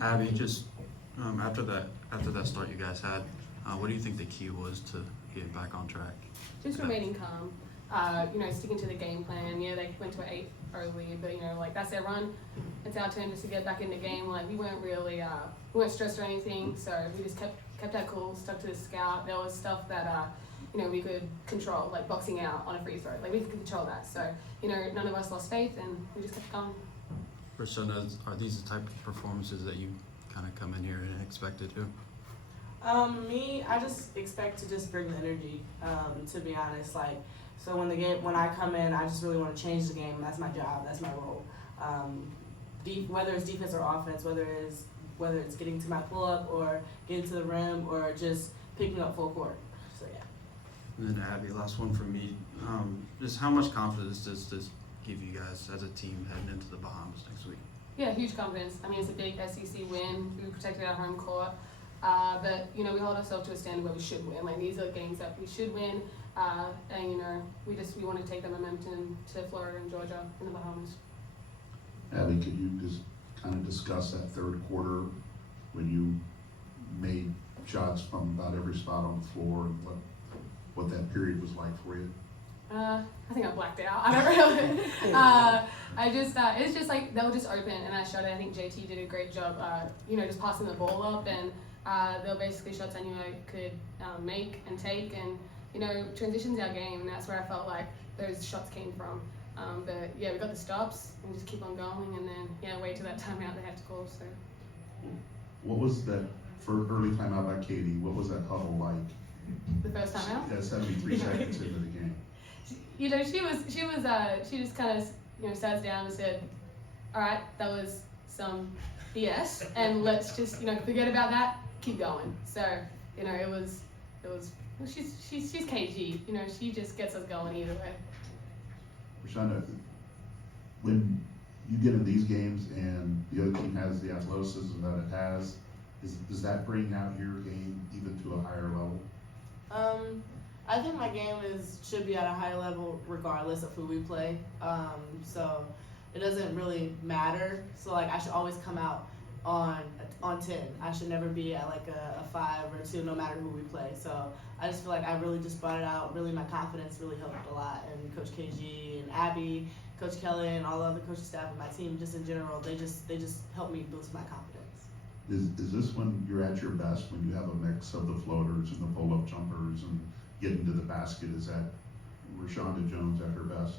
Abby, just after that start you guys had, what do you think the key was to get back on track? Just remaining calm. Sticking to the game plan. Yeah, they went to an 8-0 lead, but like that's their run. It's our turn just to get back in the game. Like we weren't really, we weren't stressed or anything, so we just kept our cool, stuck to the scout. There was stuff that we could control, like boxing out on a free throw. Like we could control that. So none of us lost faith, and we just kept going. Rashunda, are these the type of performances that you kind of come in here and expect to do? Me, I just expect to just bring the energy. To be honest, like so when I come in, I just really want to change the game. That's my job. That's my role. Whether it's defense or offense, whether it's getting to my pull up or getting to the rim or just picking up full court. So yeah. And then Abby, last one from me. Just how much confidence does this give you guys as a team heading into the Bahamas next week? Yeah, huge confidence. I mean, it's a big SEC win. We protected our home court. But we hold ourselves to a standard where we should win. Like these are games that we should win, and we want to take the momentum to Florida and Georgia in the Bahamas. Abby, could you just kind of discuss that third quarter when you made shots from about every spot on the floor and what that period was like for you? I think I blacked out. I don't really. It's just like they were just open, and I shot it. I think JT did a great job. Just passing the ball up, and they were basically shots I knew I could make and take, and transitions our game, and that's where I felt like those shots came from. But yeah, we got the stops, and just keep on going, and then wait till that timeout they have to call. So. What was that for early timeout by Katie? What was that huddle like? The first time out. Yeah, 73 seconds into the game. She just kind of sat down and said, all right, that was some BS, and let's just forget about that, keep going. So it was well, she's KG, she just gets us going either way. Rashunda, when you get in these games and the other team has the athleticism that it has, does that bring out your game even to a higher level? I think my game should be at a high level regardless of who we play. So it doesn't really matter. So like I should always come out on 10. I should never be at like a 5 or 2 no matter who we play. So I just feel like I really just brought it out. Really my confidence really helped a lot. And Coach KG and Abbey, Coach Kelly and all the other coaching staff and my team just in general, they just helped me boost my confidence. Is this when you're at your best, when you have a mix of the floaters and the pull-up jumpers and getting to the basket? Is that Rashunda Jones at her best?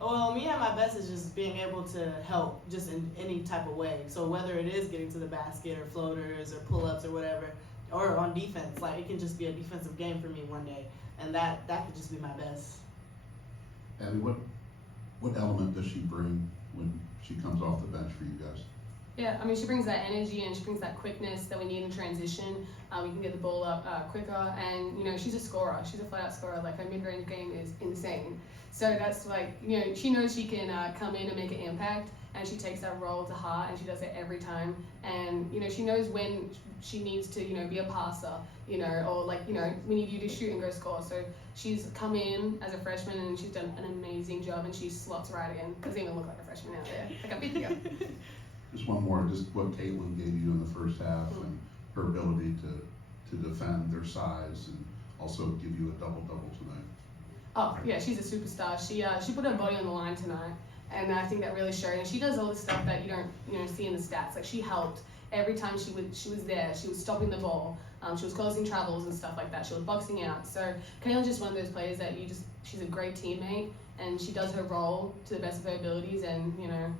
Well, me at my best is just being able to help just in any type of way. So whether it is getting to the basket or floaters or pull-ups or whatever, or on defense, like it can just be a defensive game for me one day, and that could just be my best. Abby, what element does she bring when she comes off the bench for you guys? Yeah, I mean, she brings that energy and she brings that quickness that we need in transition. We can get the ball up quicker, and she's a scorer. She's a flat-out scorer. Like her mid-range game is insane. So that's like, she knows she can come in and make an impact, and she takes that role to heart, and she does it every time. And she knows when she needs to, be a passer, or like, we need you to shoot and go score. So she's come in as a freshman, and she's done an amazing job, and she slots right in. Doesn't even look like a freshman out there. Like a big girl. Just one more, just what Caitlin gave you in the first half and her ability to defend their size and also give you a double-double tonight. Oh, yeah, she's a superstar. She put her body on the line tonight, and I think that really showed. And she does all the stuff that you don't see in the stats. Like she helped every time she was there. She was stopping the ball. She was closing travels and stuff like that. She was boxing out. So Caitlin's just one of those players that she's a great teammate, and she does her role to the best of her abilities. And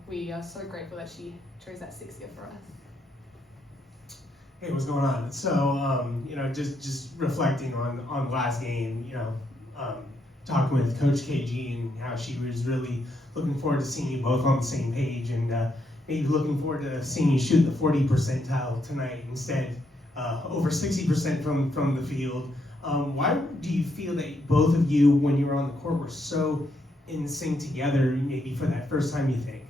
we are so grateful that she chose that 6th year for us. Hey, what's going on? So, just reflecting on last game, talking with Coach KG and how she was really looking forward to seeing you both on the same page, and maybe looking forward to seeing you shoot the 40 percentile tonight instead, over 60% from the field. Why do you feel that both of you, when you were on the court, were so in sync together, maybe for that first time, you think?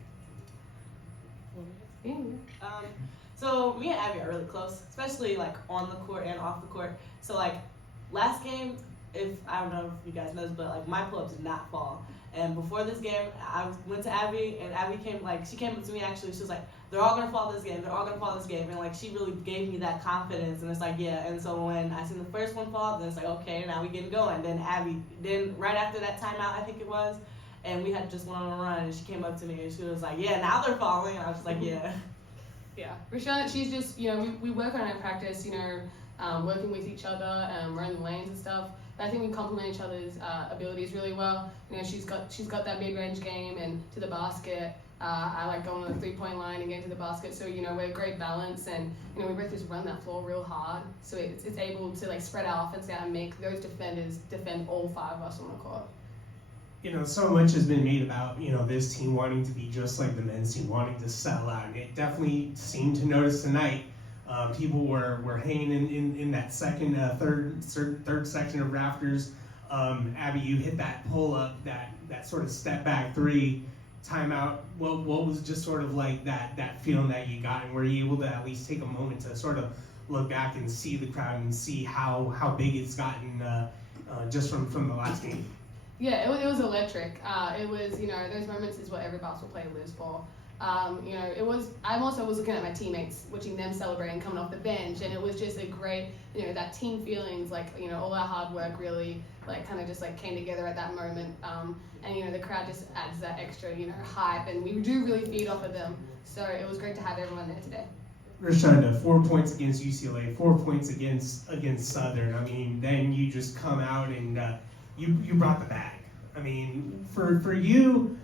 So me and Abby are really close, especially like on the court and off the court. So like last game, if I don't know if you guys know this, but like my pull-ups did not fall. And before this game, I went to Abbey, and Abbey she came up to me actually. She was like, "They're all gonna fall this game. They're all gonna fall this game." And like she really gave me that confidence. And it's like, yeah. And so when I seen the first one fall, then it's like, okay, now we getting going. Then Abbey, then right after that timeout, I think it was, and we had just went on a run. And she came up to me and she was like, "Yeah, now they're falling." And I was just like, "Yeah." Yeah, Rashunda, she's just, you know, we work on our practice, you know, working with each other, running the lanes and stuff. But I think we complement each other's abilities really well. You know, she's got that mid-range game and to the basket. I like going on the three-point line and getting to the basket. So, you know, we're a great balance, and, you know, we both just run that floor real hard. So it's able to, like, spread our offense out and make those defenders defend all 5 of us on the court. You know, so much has been made about, you know, this team wanting to be just like the men's team, wanting to sell out. And it definitely seemed to notice tonight. People were hanging in that third section of rafters. Abbey, you hit that pull up, that sort of step back 3 timeout. What was just sort of like that feeling that you got, and were you able to at least take a moment to sort of look back and see the crowd and see how big it's gotten just from the last game? Yeah, it was electric. It was, you know, those moments is what every basketball player lives for. You know, I also was looking at my teammates, watching them celebrating coming off the bench, and it was just a great, you know, that team feelings, like, you know, all our hard work really, like, kind of just, like, came together at that moment. And, you know, the crowd just adds that extra, you know, hype, and we do really feed off of them. So it was great to have everyone there today. Rashunda, 4 points against UCLA, 4 points against Southern. I mean, then you just come out and you brought the bag. I mean, for you,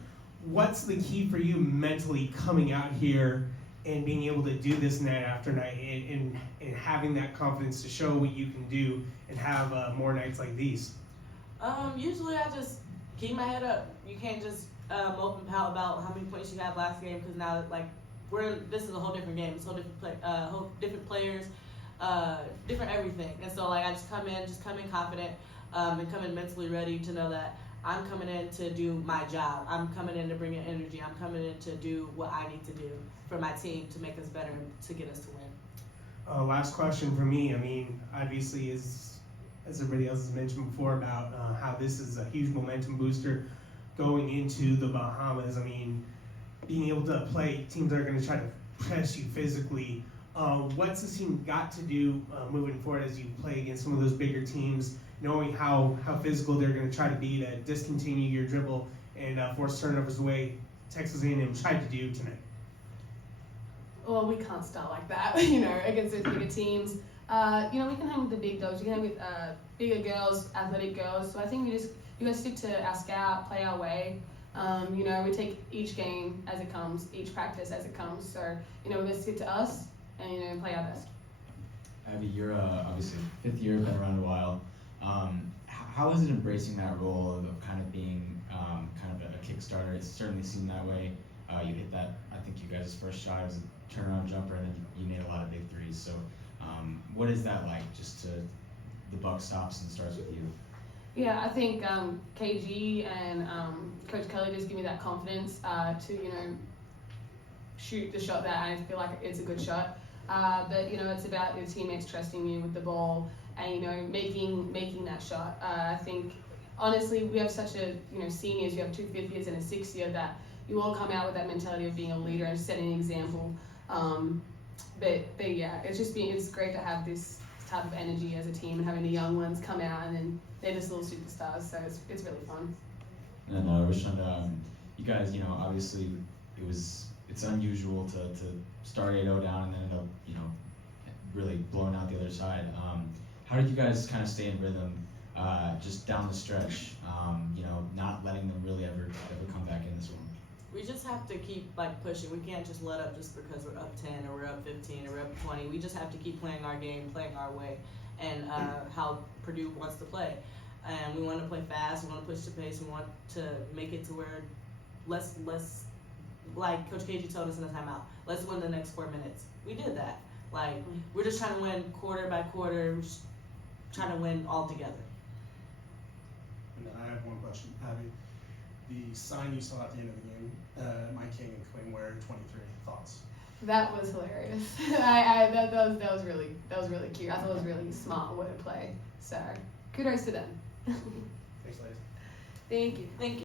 what's the key for you mentally coming out here and being able to do this night after night and having that confidence to show what you can do and have more nights like these? Usually I just keep my head up. You can't just mope and pout about how many points you had last game, because now, like, this is a whole different game. It's a whole different players, different everything. And so, like, I just come in confident, and come in mentally ready to know that I'm coming in to do my job. I'm coming in to bring in energy. I'm coming in to do what I need to do for my team to make us better and to get us to win. Last question for me. I mean, obviously, as everybody else has mentioned before about how this is a huge momentum booster going into the Bahamas. I mean, being able to play teams that are going to try to press you physically. What's this team got to do moving forward as you play against some of those bigger teams, knowing how physical they're going to try to be to discontinue your dribble and force turnovers the way Texas A&M tried to do tonight? Well, we can't start like that, you know, against those bigger teams. You know, we can hang with the big dogs. We can hang with bigger girls, athletic girls. So I think you gotta stick to our scout, play our way. You know, we take each game as it comes, each practice as it comes. So, you know, we're gonna stick to us and, you know, play our best. Abbey, you're obviously 5th year, been around a while. How is it embracing that role of kind of being kind of a kickstarter? It certainly seemed that way. You hit that, I think you guys' first shot was a turnaround jumper, and then you made a lot of big threes. So what is that like, just the buck stops and starts with you? Yeah, I think KG and Coach Kelly just give me that confidence to, you know, shoot the shot that I feel like it's a good shot. But, you know, it's about your teammates trusting you with the ball and, you know, making that shot. I think, honestly, we have such a, you know, seniors, you have 2 5th years and a 6th year, that you all come out with that mentality of being a leader and setting an example. But yeah, it's great to have this type of energy as a team and having the young ones come out and then they're just little superstars, so it's really fun. And Rashunda, you guys, you know, obviously it's unusual to start 8-0 down and then end up, you know, really blowing out the other side. How did you guys kind of stay in rhythm just down the stretch, you know, not letting them really ever come back in this one? We just have to keep, like, pushing. We can't just let up just because we're up 10 or we're up 15 or we're up 20. We just have to keep playing our game, playing our way, and how Purdue wants to play. And we want to play fast. We want to push the pace. We want to make it to where let's like Coach KG told us in the timeout, let's win the next 4 minutes. We did that. Like, we're just trying to win quarter by quarter. We're just trying to win all together. And I have one question, Abbey. The sign you saw at the end of the game, Mike King and Quinn Ware 23. Thoughts? That was hilarious. that was really cute. I thought it was really smart wordplay. So kudos to them. Thanks, ladies. Thank you. Thank you.